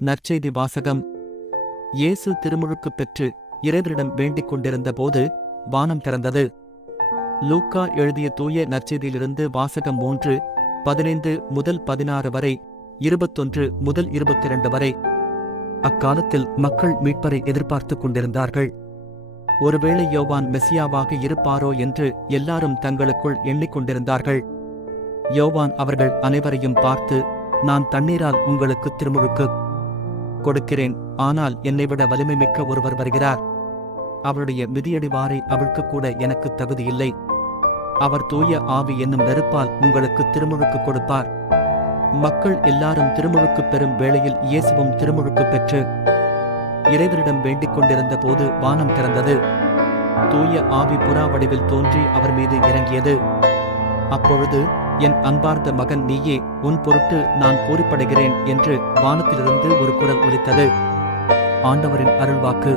நற்செய்தி வாசகம். இயேசு திருமுழுக்கு பெற்று இறைவரிடம் வேண்டிக் கொண்டிருந்த போது வானம் திறந்தது. லூக்கா எழுதிய தூய நற்செய்தியிலிருந்து வாசகம் 3:15-16 வரை, 21-22 வரை. அக்காலத்தில் மக்கள் மீட்பரை எதிர்பார்த்துக் கொண்டிருந்தார்கள். ஒருவேளை யோவான் மெசியாவாக இருப்பாரோ என்று எல்லாரும் தங்களுக்குள் எண்ணிக்கொண்டிருந்தார்கள். யோவான் அவர்கள் அனைவரையும் பார்த்து, நான் தண்ணீரால் உங்களுக்கு திருமுழுக்கு கொடுக்கிறேன், ஆனால் என்னைவிட வலிமைமிக்க ஒருவர் வருகிறார். அவருடைய மிதியடிவாரை அவிழ்க்கக்கூட எனக்கு தகுதியில்லை. அவர் தூய ஆவி என்னும் நெருப்பால் உங்களுக்கு திருமுழுக்கு கொடுப்பார். மக்கள் எல்லாரும் திருமுழுக்கு பெறும் வேளையில் இயேசுவும் திருமுழுக்கு பெற்று இறைவரிடம் வேண்டிக் கொண்டிருந்த போது வானம் திறந்தது. தூய ஆவி புறா வடிவில் தோன்றி அவர் மீது இறங்கியது. அப்பொழுது, என் அன்பார்ந்த மகன் நீயே, உன் பொருட்டு நான் பூரிப்படைகிறேன் என்று வானத்திலிருந்து ஒரு குரல் ஒலித்தது. ஆண்டவரின் அருள்வாக்கு.